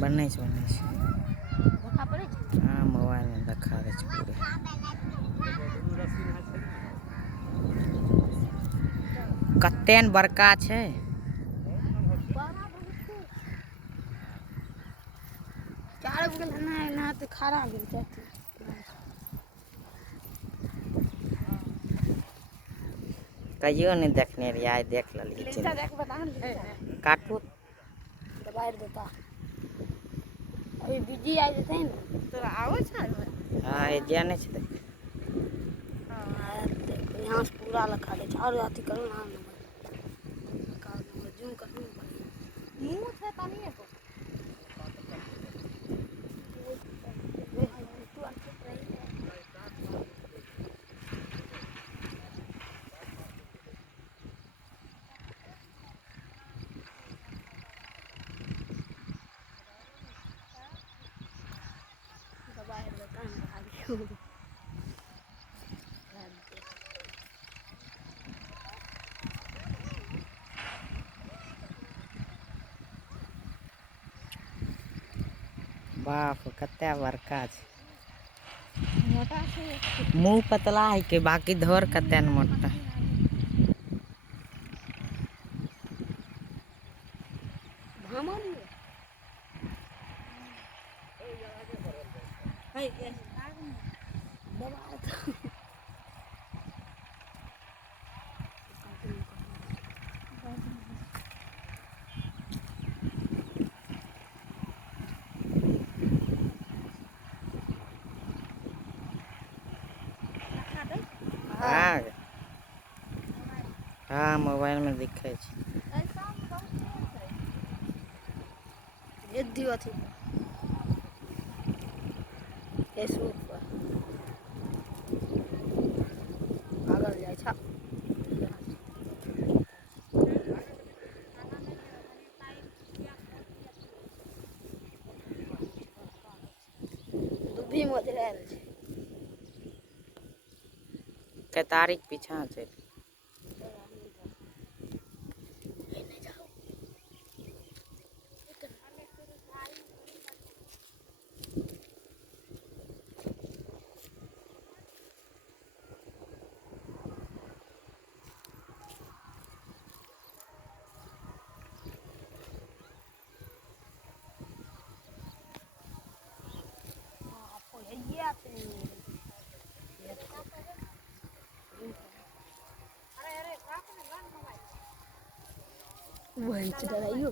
बनै छै हाँ मोबाइल में देखा दै छै पूरे कते न बड़का छै खड़ा कहियो नहीं देखने रहिए आज देख लेलिए काटू अभी बिजी आ जेतै ने तोरा आबै छै हाँ ये जे नहीं छै यहाँ से पूरा लखा दै छै और अथी करू ना जूम करू मुंह छै तनिए को बाप कते बड़का छै मोटा छै मुंह पतला है के बाकी धर कते न मोटा हाँ हाँ मोबाइल में दिखे छै भेज दियो अथी फेसबुक पर भागल जाइ छै दुभी मोजरायल छै केतारी के पीछा छै वही डराइयो